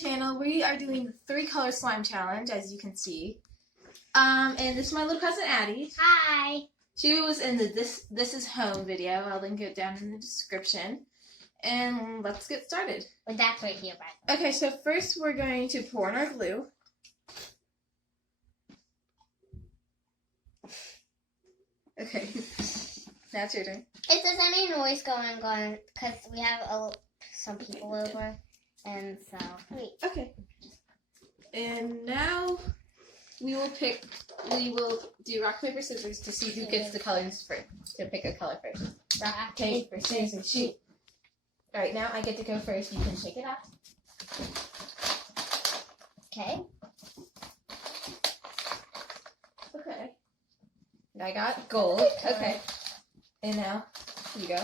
channel. We are doing the 3-color slime challenge, as you can see. And this is my little cousin Addie. Hi. She was in the This Is Home video. I'll link it down in the description. And let's get started. Well, that's right here, by the way. Okay, so first we're going to pour in our glue. Okay, now it's your turn. If there's any noise going, because we have some people over, and so, wait. Okay. And now we will do rock, paper, scissors to see who gets the colors first. To pick a color first. Rock, paper, scissors, shoot. Alright, now I get to go first. You can shake it off. Okay. Okay. And I got gold. Okay. And now, you go.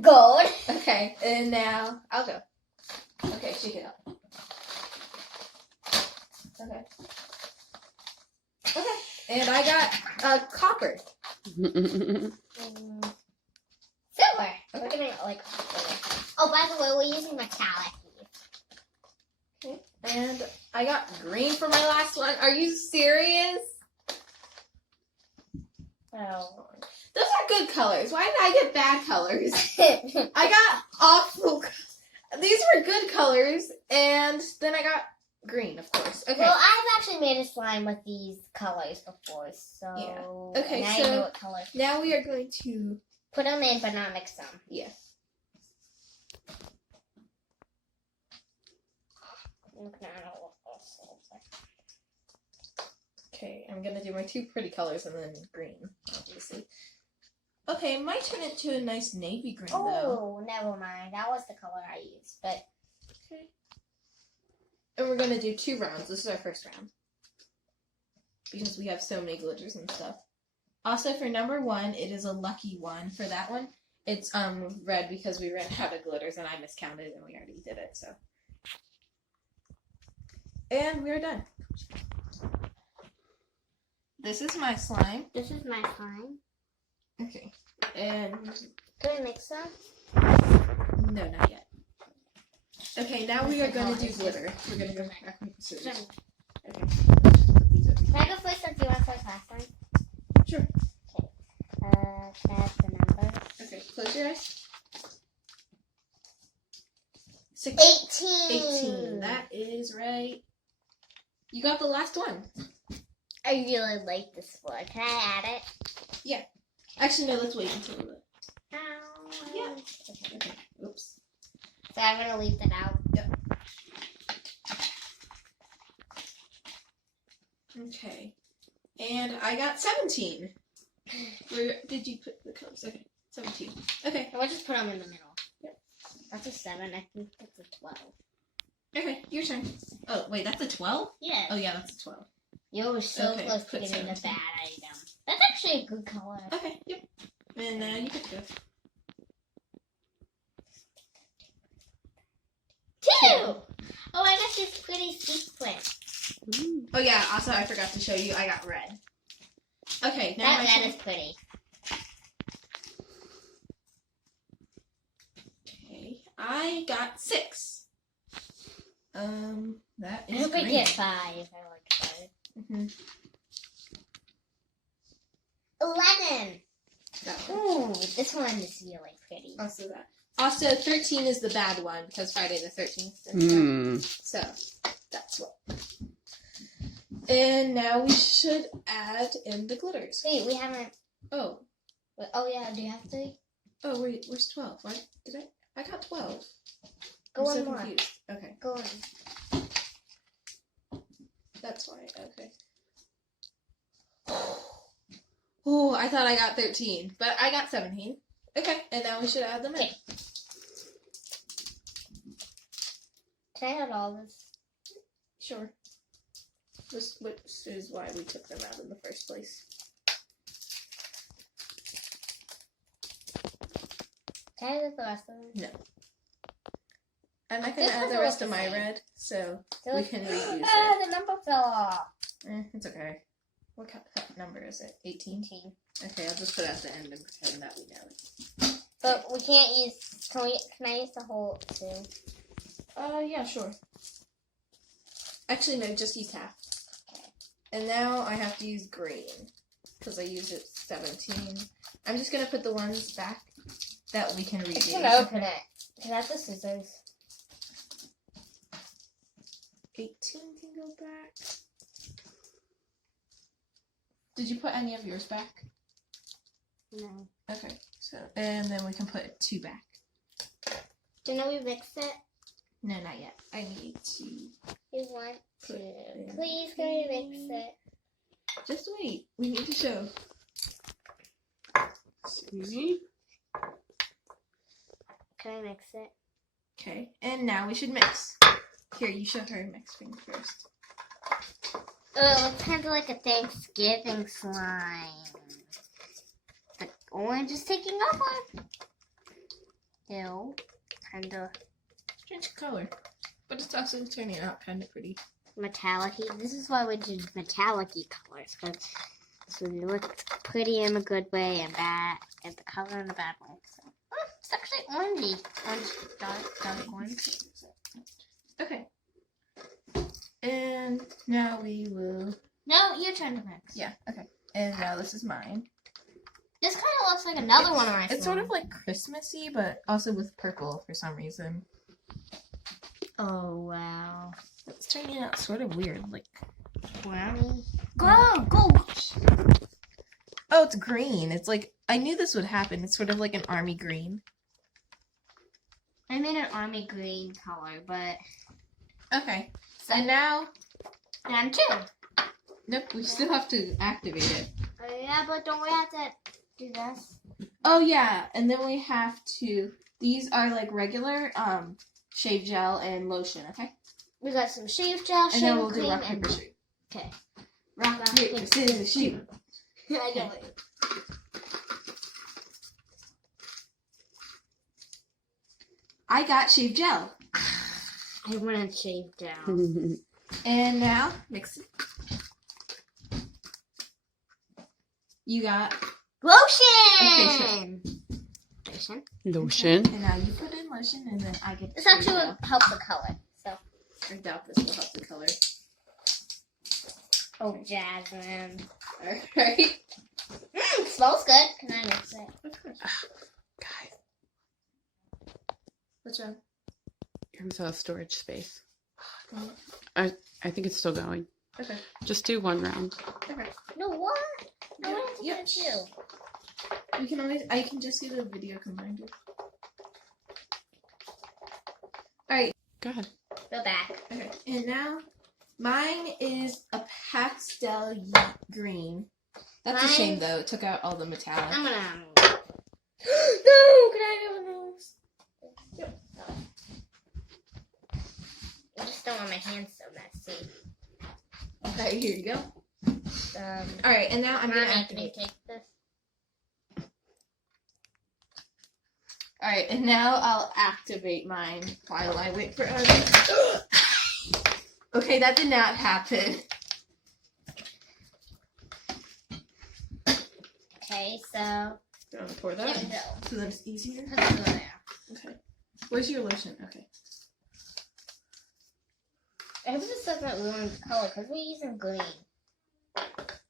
Gold. Okay. And now, I'll go. Okay, shake it up. Okay. Okay. And I got copper. Silver. We're gonna Oh, by the way, we're using metallic. Okay. And I got green for my last one. Are you serious? Oh. Those are good colors. Why did I get bad colors? I got awful. These were good colors, and then I got green, of course. Okay. Well, I've actually made a slime with these colors before, so Yeah. Okay, now so I know what colors. Now we are going to Put them in, but not mix them. Yeah. Okay, I'm gonna do my 2 pretty colors and then green, obviously. Okay, it might turn into a nice navy green though. Oh, never mind. That was the color I used, but Okay. And we're gonna do 2 rounds. This is our first round. Because we have so many glitters and stuff. Also for number 1, it is a lucky one. For that one, it's red because we ran out of glitters and I miscounted and we already did it, so. And we're done. This is my slime. this is my slime. Okay. And Can I mix them? no, not yet. Okay, now we are going to do glitter. We're going to go rock, paper, scissors. Okay. Can I go first or do you want to first last time? Sure. Can I have the number? Okay, close your eyes. 18. 18. That is right. You got the last one. I really like this one. Can I add it? Yeah. Actually, no, let's wait until the... Ow. Yeah. Okay. Oops. So I'm going to leave that out. Yep. Okay. And I got 17. Where did you put the colors? Okay. 17. Okay. I'll just put them in the middle. Yep. That's a 7. I think that's a 12. Okay, your turn. Oh, wait, that's a 12? Yeah. Oh, yeah, that's a 12. You were so Okay, close to put getting the 17. bad item. That's actually a good color. Okay, yep. And now you get to go. 2! Oh, I got this pretty sequin. Oh, yeah, also I forgot to show you, I got red. Okay, now my That turn. is pretty. Okay, I got 6. That I is hope I green. get 5. I like 5. Mm-hmm. 11! That one. Ooh, this one is really pretty. Also that. Also, 13 is the bad one because Friday the 13th. So, that's what. And now we should add in the glitters. Wait, we haven't... Oh. Oh, yeah, do you have 3? Oh, wait, where's 12? Why did I got 12. Go I'm on so more. confused. Okay, Go on. that's why. Okay. Oh, I thought I got 13, but I got 17. Okay, and now we should add them in. Okay. Can I add all this? Sure. This is why we took them out in the first place. Can I add the rest of them? No. I'm not going This to add doesn't the rest look of my the same. red, so They're we like, can reuse it. the number fell off. It's okay. What number is it? 18? 18. Okay, I'll just put it at the end and pretend that we know it. But we can't use. Can I use the whole 2? Yeah, sure. Actually, no, just use half. And now I have to use green, because I used it 17. I'm just going to put the ones back that we can read. I can open it. Can I have the scissors? 18 can go back. Did you put any of yours back? No. Okay, so, and then we can put 2 back. Didn't we mix it? No, not yet. I need to... We want to. Put in Please, can we mix it? Just wait. We need to show. Excuse me? Can I mix it? Okay, and now we should mix. Here, you show her mixing first. Oh, it looks kind of like a Thanksgiving slime. The orange is taking over. Ew. Kind of Strange color. But it's also turning out kind of pretty. metallic-y. This is why we did metallic-y colors, because so it looks pretty in a good way and bad, and the color in a bad way. So, it's actually orangey. Orange, dark orange. Okay. And now we will... No, you're trying to mix. Yeah, okay. And now this is mine. This kind of looks like another one of my It's sort of like Christmassy, but also with purple for some reason. Oh, wow. It's turning out sort of weird, like... Brownie. Go! Oh, it's green. It's like... I knew this would happen. It's sort of like an army green. I made an army green color, but... Okay. And now... And 2. Nope, we still have to activate it. Yeah, but don't we have to do this? Oh, yeah. And then we have to... These are like regular shave gel and lotion, okay? We got some shave gel, And then shaving we'll do cream, rock, and... paper, shoot. Okay. Rock, Paper, paper, scissors, shoot. I got it. I got shave gel. I want to shave gel. And now, mix it. You got... Lotion! Lotion. Lotion. And now you put in lotion, and then I get... This actually will help the color. So. I doubt this will help the color. Oh, Jasmine. Alright. Smells good. Can I mix it? Of course. Guys, What's wrong? you're out of storage space. Mhm. I think it's still going. Okay. Just do 1 round. Okay. No, what? I want to Yep. do two. We can always... I can just get a video combined. Alright. Go ahead. Go back. Okay. And now, mine is a pastel green. That's a Mine- shame, though. It took out all the metallic. I'm gonna. No! Can I have a nose? I just don't want my hands so messy. Okay, here you go. Alright, and now I'm Mommy, gonna can you activate. take this? Alright, and now I'll activate mine while I wait for others. Okay, that did not happen. Okay, so. Do you want to pour that? Here we go. So that it's easier? Put it in there. Okay. Where's your lotion? Okay. I hope this doesn't ruin the color because we're using green.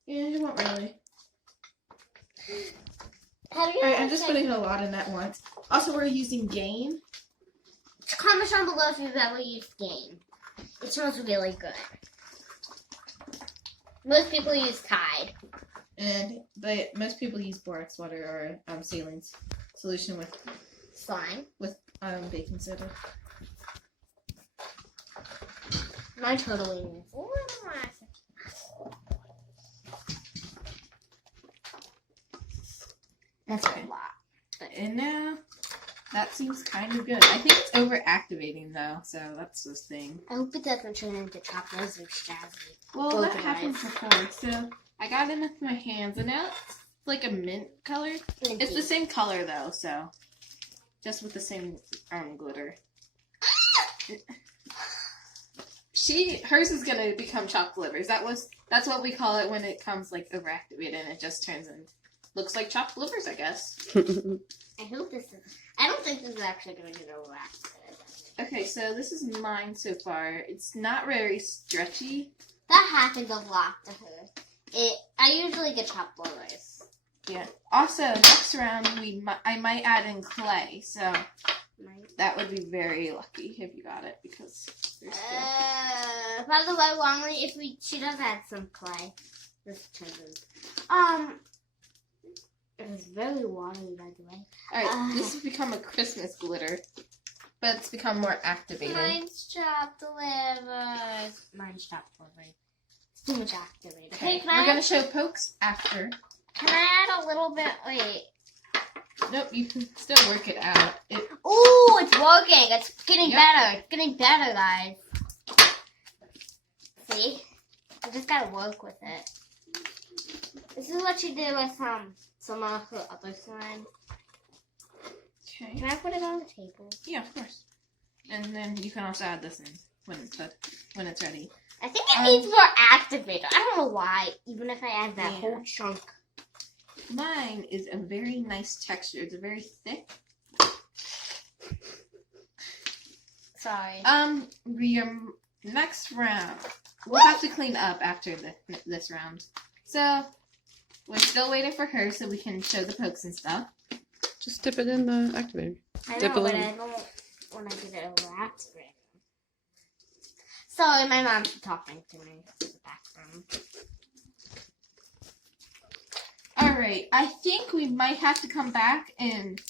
Yeah, you won't really. Have you Alright, ever I'm just tried- putting a lot in at once. Also, we're using Gain. Comment down below if you've ever used Game. It smells really good. Most people use Tide. But most people use borax water or saline solution with Slime. baking soda. Mine totally is. Oh, that's a lot. And now, that seems kind of good. I think it's over-activating, though, so that's the thing. I hope it doesn't turn into chocolate or jazzy. Well, Both that of happened mine. before, so I got it with my hands, and now it's like a mint color. It's the same color, though, so just with the same glitter. Hers is gonna become chocolate livers. That's what we call it when it comes like overactivated, and it just turns and looks like chocolate livers, I guess. I hope this is. I don't think this is actually going to get overactivated. Okay, so this is mine so far. It's not very stretchy. That happens a lot to her. I usually get top rollers. Yeah. Also, next round I might add in clay, so that would be very lucky if you got it because there's still... By the way, Longley, she does add some clay. This turns it is very watery, by the way. Alright, this has become a Christmas glitter, but it's become more activated. Mine's chopped liver. Mine's chopped liver. It's too much activated. Okay, we're going to show pokes after. Can I add a little bit? Wait. Nope, you can still work it out. Ooh, it's working. It's getting better. It's getting better, guys. See? I just gotta work with it. This is what you do with some of her other slime. Okay. Can I put it on the table? Yeah, of course. And then you can also add this in when it's ready. I think it needs more activator. I don't know why. Even if I add that whole chunk. Mine is a very nice texture. It's very thick. Sorry. Next round, we'll have to clean up after this round. So we're still waiting for her so we can show the pokes and stuff. Just dip it in the activator. I Dip know, a but little. I don't want to get it over activated. Sorry, my mom's talking to me in the background. Alright, I think we might have to come back and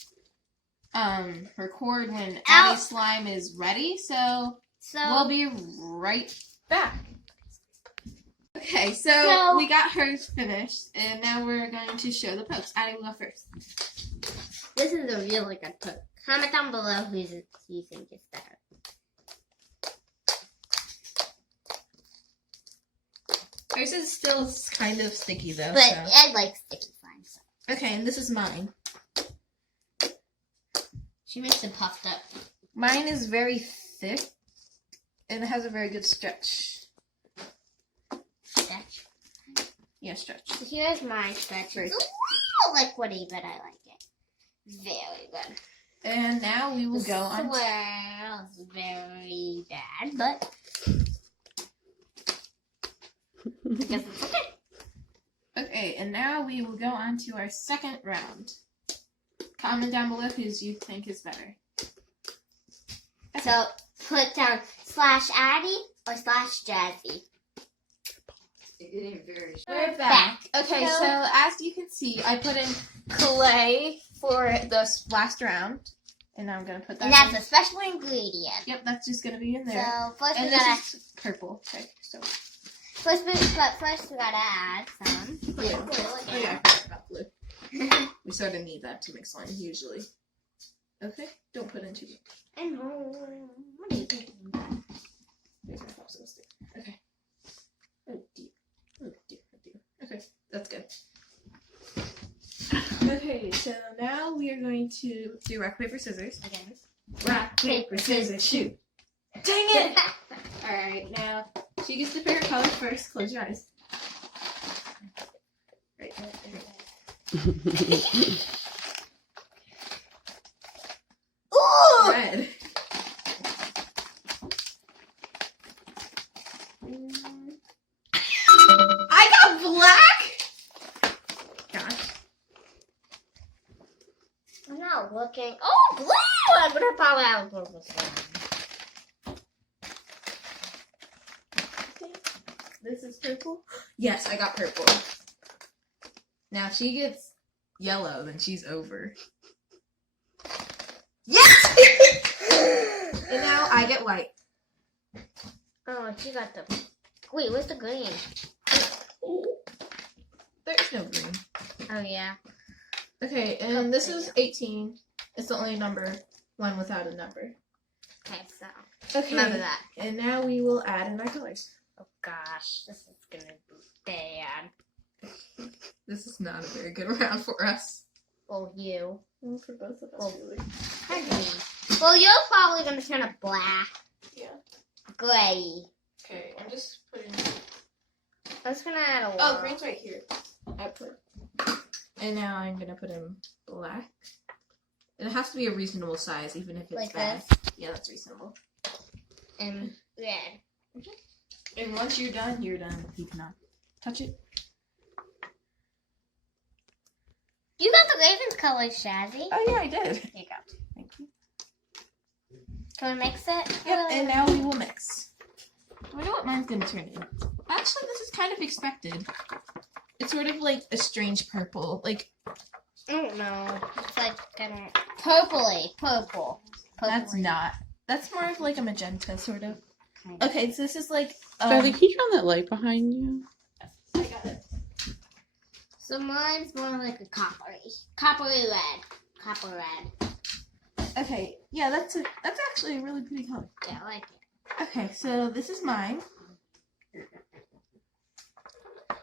record when Addie's slime is ready, so we'll be right back. Okay, so we got hers finished, and now we're going to show the pokes. Addie will go first. This is a really good poke. Comment down below who you think is better. Hers is still kind of sticky though. But so. I like sticky slime. So. Okay, and this is mine. She makes it puffed up. Mine is very thick, and it has a very good stretch. Stretch? Yeah, stretch. So here's my stretch. Right. It's a little liquidy, but I like it. Very good. And now we will go on. Swirl's very bad, but I guess it's okay. Okay, and now we will go on to our second round. Comment down below who you think is better. Okay. So put down /Addie or /Jazzy. We're back. Okay, so as you can see, I put in clay for this last round, and now I'm gonna put that. And that's in. a special ingredient. Yep, that's just gonna be in there. So first and we gotta. this is purple. Okay, so First we gotta add some blue. blue Oh again. yeah, I forgot about blue. We sort of need that to mix one usually. Okay, don't put in too much. I know. What do you think? There's my popsicle stick. Okay. Oh dear. Oh dear. Oh dear. Okay, that's good. Okay, so now we are going to do rock, paper, scissors. Again. Rock, paper, scissors, shoot. Dang it! Alright, now she gets to pick her color first. Close your eyes. Right. Ooh! Red. I got black! Gosh. I'm not looking. Oh, blue! I'm gonna probably have a purple slime. This is purple? Yes, I got purple. Now if she gets yellow, then she's over. Yes! And now I get white. Oh, she got the. Wait, where's the green? There's no green. Oh, yeah. Okay, and this is 18. It's the only number, one without a number. Okay, so. Okay, Remember that. and now we will add in our colors. Oh, gosh. This is gonna be bad. This is not a very good round for us. Well, you. Well, for both of us, really. Well, you're probably gonna turn it black. Yeah. Gray. Okay, I'm just putting... I'm just gonna add a Oh, lot. green's right here. I put... And now I'm gonna put in black. And it has to be a reasonable size, even if it's Like bad. this? Yeah, that's reasonable. And red. And once you're done, you're done. You cannot touch it. You got the Ravens color, Shazzy. Oh yeah, I did. Here you go. Thank you. Can we mix it? Yep, and now we will mix. I wonder what mine's gonna turn in. Actually, this is kind of expected. It's sort of like a strange purple. Like, I don't know. It's like kind of purpley. Purple. that's not. That's more of like a magenta, sort of. Okay, so this is like. Daddy, can you turn on that light behind you? I got it. So mine's more like a coppery red. Copper red. Okay, yeah, that's actually a really pretty color. Yeah, I like it. Okay, so this is mine.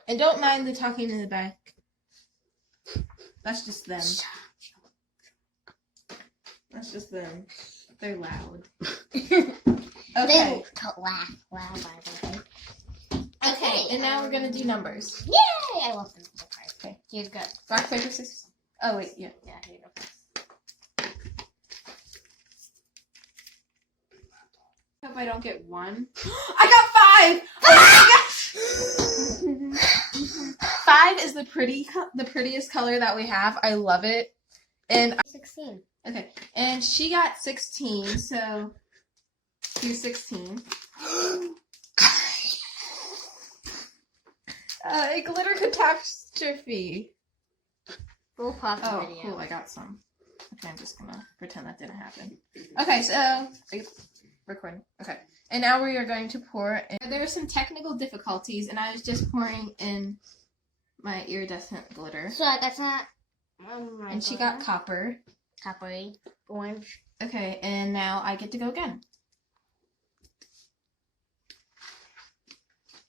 And don't mind the talking in the back. That's just them. That's just them. They're loud. Okay. They laugh loud, by the way. Okay, and now we're gonna do numbers. Yay! I love them. Okay. Here's good. Rock, paper, scissors. Oh, wait, yeah. Yeah, here you go. Hope I don't get one. I got 5! Oh my gosh! 5 is the prettiest color that we have. I love it. And 16. okay, and she got 16, so here's 16. A glitter catastrophe. We'll pause the Oh, video. cool, I got some. Okay, I'm just gonna pretend that didn't happen. Okay, so recording. Okay, and now we are going to pour. There were some technical difficulties, and I was just pouring in my iridescent glitter. So I got that. And she got copper. coppery orange. Okay, and now I get to go again.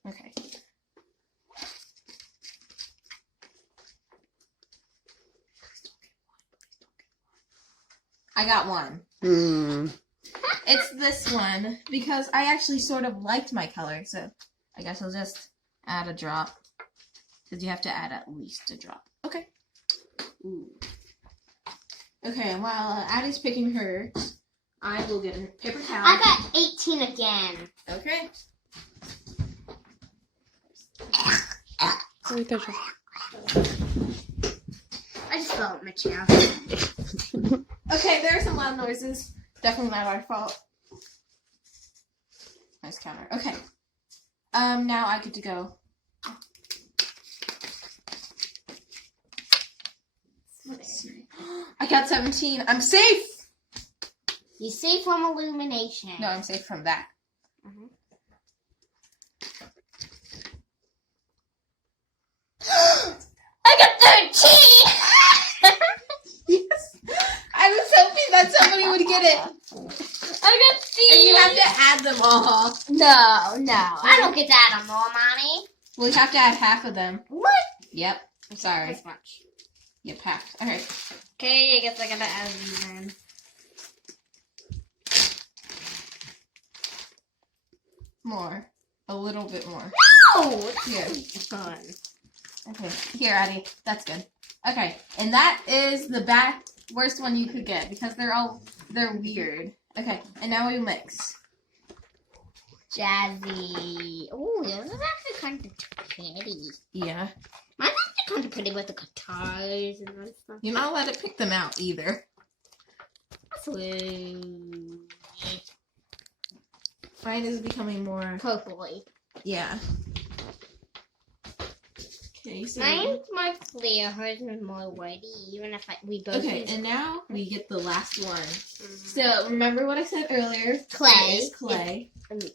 Okay. I got one. It's this one because I actually sort of liked my color, so I guess I'll just add a drop. Because you have to add at least a drop. Okay. Ooh. Okay, while Addie's picking her, I will get a paper towel. I got 18 again. Okay. Wait, there's I just fell at my chair. Okay, there are some loud noises. Definitely not our fault. Nice counter. Okay. Now I get to go. Let's see. I got 17. I'm safe! You safe from illumination. No, I'm safe from that. I got 13! Yes! I was hoping that somebody would get it. I got 3! And you have to add them all. No. I don't get that no more, Mommy. Well, you have to add half of them. What? Yep. I'm sorry. This much. Yep, half. Okay. Okay, I guess I gotta add these in. More. A little bit more. No! Here. Fun. Okay. Here, Addie. That's good. Okay. And that is the worst one you could get because they're weird. Okay. And now we mix. Jazzy. Oh, this is actually kind of pretty. Yeah. Mine's actually kind of pretty with the guitars and all stuff. You're not allowed to pick them out either. Sweet. Mine is becoming more. Purpley. Yeah. Okay, so. Mine's more clear. Hers is more whitey. Even if we both. Okay, use and now we get the last one. Mhm. So remember what I said earlier? Clay. It is clay. Mm.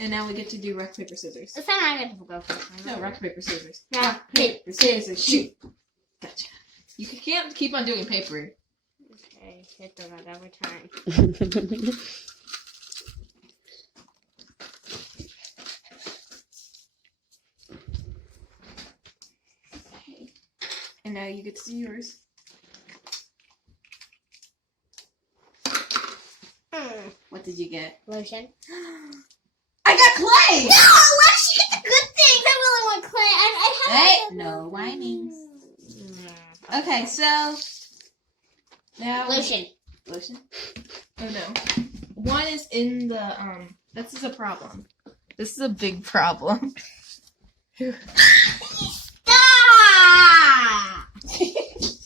And now we get to do rock, paper, scissors. This time I get to go first. No, rock, paper, scissors. Rock, Paper, scissors, shoot. Gotcha. You can't keep on doing paper. Okay, hit them at every time. And now you get to do yours. What did you get? Lotion. I got clay! No, let's get the good things. I really want clay. I Hey, have no whining. Okay, so now Lotion. lotion. Oh no. one is in the this is a problem. This is a big problem. Stop!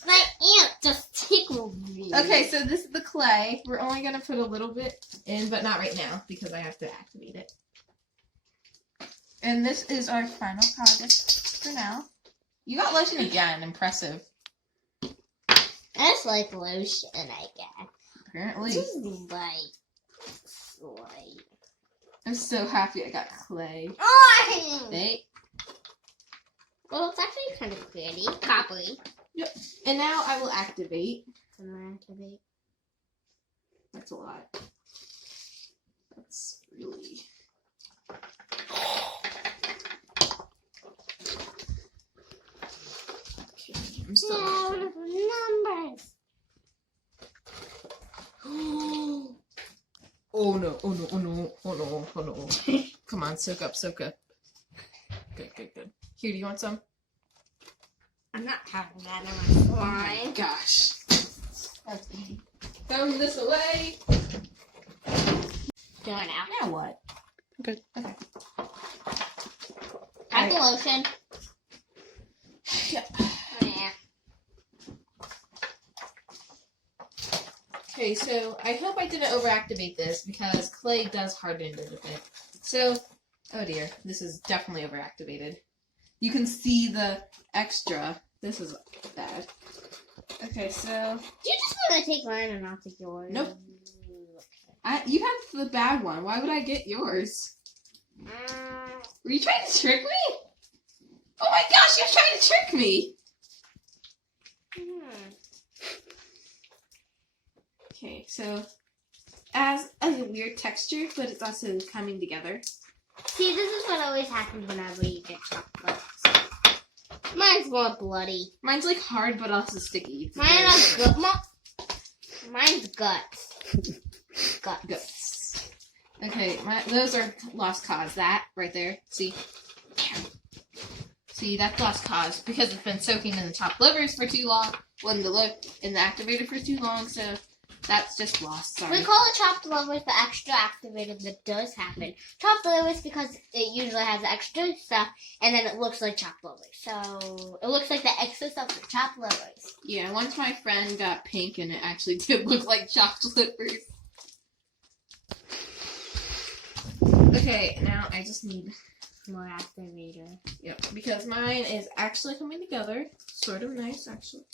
My aunt just tickled me. Okay, so this is the clay. We're only gonna put a little bit in, but not right now because I have to activate it. And this is our final product for now. You got lotion again. Impressive. That's like lotion, I guess. Apparently. This is light. I'm so happy I got clay. Oh! Hey. Well, it's actually kind of pretty. Coppery. And now I will activate. I'm gonna activate. That's a lot. That's really... Okay, I'm still No, not numbers. Oh no, oh no, oh no, oh no, oh no. Come on, soak up, soak up. Good, good, good. Here, do you want some? I'm not having that in my Oh my slime. gosh. That's easy. Throw this away. Do it now. Now what? Good. Okay. Have the lotion. Yeah. Yeah. Okay, so I hope I didn't overactivate this because clay does harden it a bit. So, oh dear, this is definitely overactivated. You can see the extra. This is bad. Okay, so You just want to take mine and not take yours. Nope. You have the bad one. Why would I get yours? Were you trying to trick me? Oh my gosh, you're trying to trick me! Okay, so as a weird texture, but it's also coming together. See, this is what always happens whenever you get chocolate. Mine's more bloody. Mine's like hard, but also sticky. It's Mine very has different. Mine's guts. Guts. Guts. Okay, those are lost cause. That right there. See? See, that's lost cause because it's been soaking in the top livers for too long. In the activator for too long, so that's just lost. Sorry. We call it chopped livers the extra activated that does happen. Chopped livers because it usually has extra stuff, and then it looks like chopped livers. So it looks like the excess of the chopped livers. Yeah, once my friend got pink and it actually did look like chopped livers. Okay, now I just need... More activator. Yep, because mine is actually coming together. Sort of nice, actually.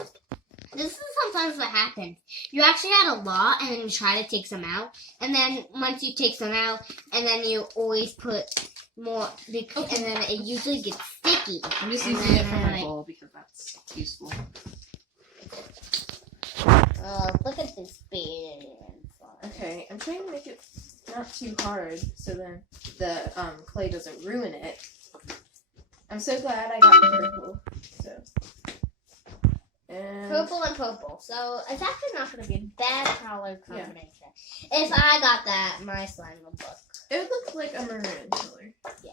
This is sometimes what happens. You actually had a lot, and then you try to take some out, and then once you take some out, and then you always put more, and then it usually gets sticky. I'm just And using it for then, my like, bowl because that's useful. Oh, look at this beard. Okay, I'm trying to make it not too hard so then the clay doesn't ruin it. I'm so glad I got purple. So, and Purple and purple. So it's actually not going to be a bad color combination. If I got that, my slime would look. it looks like a maroon color. Yeah.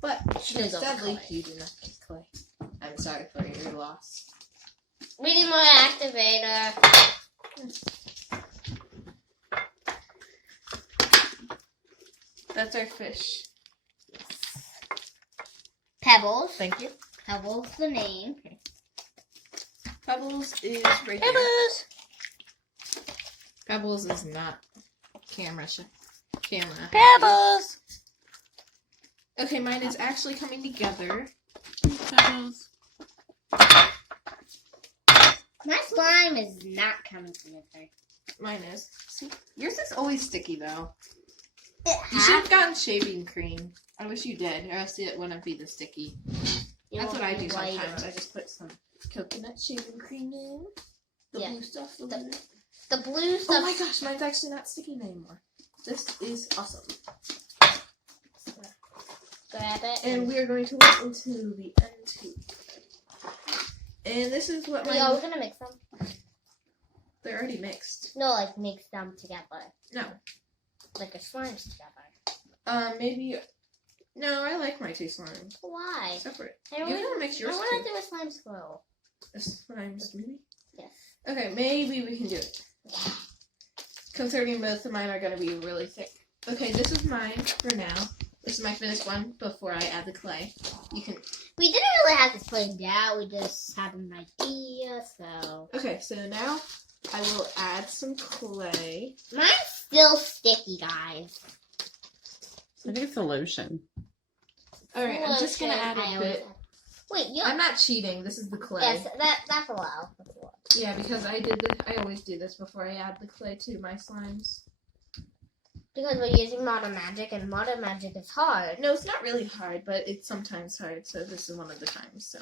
But There's sadly, color. you do not get clay. I'm sorry for your loss. We need more activator. That's our fish. Pebbles. Thank you. Pebbles the name. Pebbles is right there. Pebbles! Pebbles is not camera. Pebbles! Okay, mine is actually coming together. Pebbles. My slime is not coming together. Mine is. See, yours is always sticky though. It You should have gotten shaving cream. I wish you did, or else it wouldn't be this sticky. That's what I do sometimes. I just put some coconut shaving cream in. The Yeah. blue stuff. The The- blue. The blue stuff. Oh my gosh, mine's actually not sticking anymore. This is awesome. Grab it. And we are going to look into the end tube. And this is what We are mine... gonna mix them. They're already mixed. No, like mix them together, No. like a slimes together. Maybe... No, I like my two slimes. Why? Separate. I You gotta mix yours want too. to do a slime swirl. The slimes, maybe? Yes. Okay, maybe we can do it. considering both of mine are going to be really thick. Okay, this is mine for now. This is my finished one before I add the clay. You can. We didn't really have this planned out. We just had an idea, so. Okay, so now I will add some clay. Mine's still sticky, guys. I think it's a lotion. All right, I'm just gonna add a bit. Wait, you. I'm not cheating. This is the clay. Yes, that's a lot. That's a lot. Yeah, because I did this. I always do this before I add the clay to my slimes. Because we're using Modern Magic, and Modern Magic is hard. No, it's not really hard, but it's sometimes hard. So this is one of the times.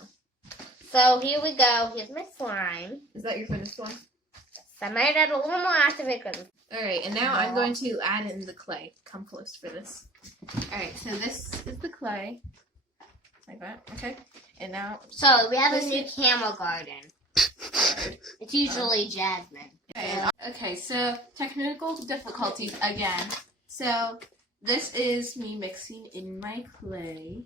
So here we go. Here's my slime. Is that your finished one? So I might add a little more activated. All right, and now I'm going to add in the clay. Come close for this. All right, so this is the clay. Like that, okay? And now... So we have a new camel garden. It's usually jasmine. Okay, so technical difficulties again. So this is me mixing in my clay.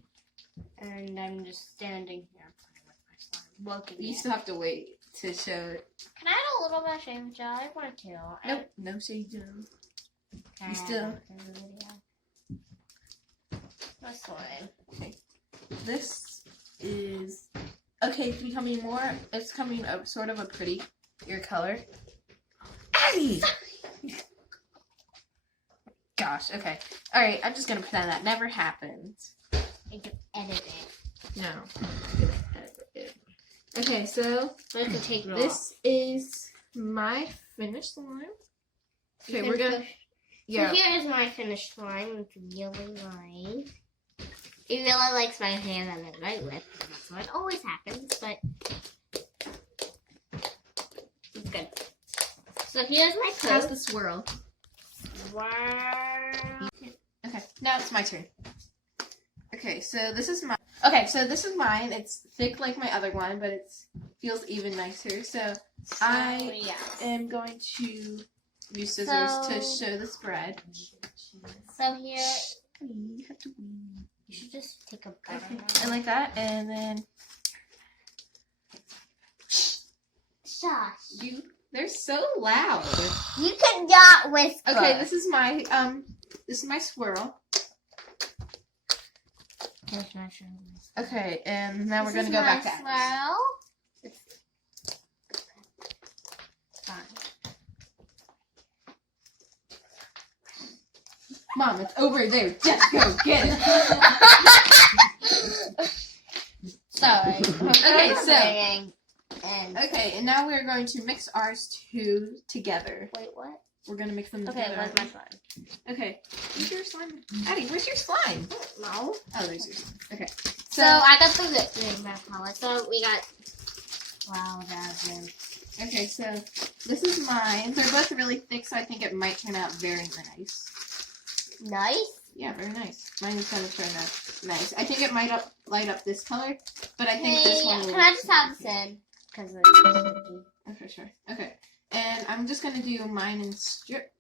And I'm just standing here with my slime, looking You at still have to wait to show it. Can I add a little bit of shame gel? I want to. Nope, no shade gel. Can You still- My slime. Okay. This is... Okay, it's becoming more... It's coming a sort of a prettier color. Addie! Gosh, okay. Alright, I'm just gonna pretend that never happened. You can edit it. No. I'm gonna edit it. Okay, so So I can take it off. this is my finished slime. Okay, we're gonna... Yeah. So here is my finished slime. It's really nice. He really likes my hand on his right lip. That's what always happens, but it's good. So here's my How's coat. the swirl? Wow. Okay, now it's my turn. Okay, so this is mine. Okay, so this is mine. It's thick like my other one, but it feels even nicer. So I am going to use scissors to show the spread. So here, You have to you should just take a bite. Okay, and like that, and then Shush. they're so loud. You cannot whisper. Okay, this is my swirl. Okay, and now we're gonna go back to Addie's. Well, it's fine. Mom, it's over there. Just go get it. Sorry. Okay, so and okay, and now we're going to mix ours two together. wait, what? We're gonna mix them Okay, together. where's my slime? Okay, where's your slime? Addie, where's your slime? No. Oh, there's your slime. Okay, So I got the red palette. So we got wow, jasmine. okay, so this is mine. They're both really thick, so I think it might turn out very nice. Nice. Yeah, very nice. Mine is gonna turn out nice. I think it might light up this color, but I think this one will. Can I just have this in? Because it's sticky. Okay, sure. Okay, and I'm just gonna do mine in strip.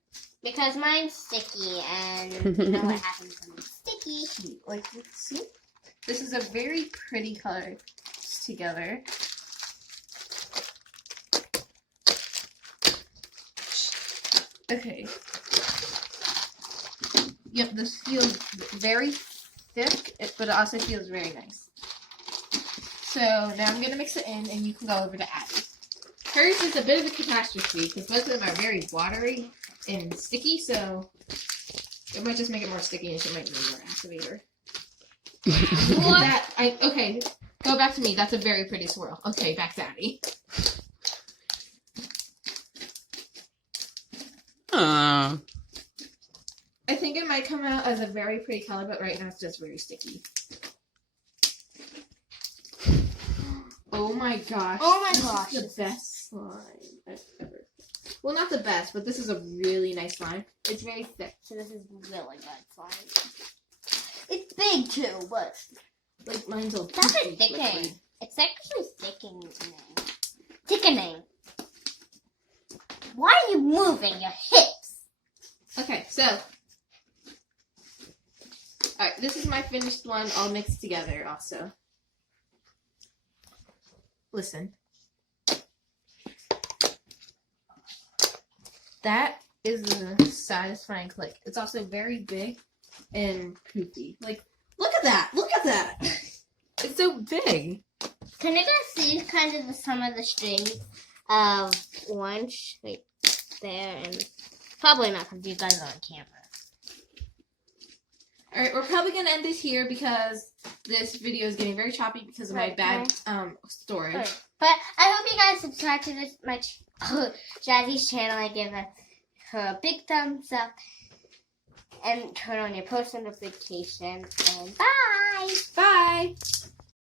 Because mine's sticky, and you know what happens when it's sticky. Like, see? This is a very pretty color together. Okay. Yep, this feels very thick, but it also feels very nice. So now I'm going to mix it in, and you can go over to Addie's. Hers is a bit of a catastrophe, because both of them are very watery and sticky, so it might just make it more sticky, and she might need more activator. Okay, go back to me. That's a very pretty swirl. Okay, back to Addie. Oh. I think it might come out as a very pretty color, but right now it's just very sticky. Oh my gosh. Oh my This gosh. is the best slime I've ever. Well, not the best, but this is a really nice slime. It's very thick. So this is really good slime. It's big too, but Like mine's a that's a thickening. It's actually thickening. Thickening. Why are you moving your hips? Okay, so. Alright, this is my finished one all mixed together also. Listen. That is a satisfying click. It's also very big and poofy. Like, look at that! Look at that! It's so big. Can you guys see kind of some of the strings of orange? Wait, there and probably not because you guys are on camera. Alright, we're probably going to end it here because this video is getting very choppy because of my Right, bad storage. Right. But I hope you guys subscribe to this Jazzy's channel and give her a big thumbs up and turn on your post notifications. And bye! Bye!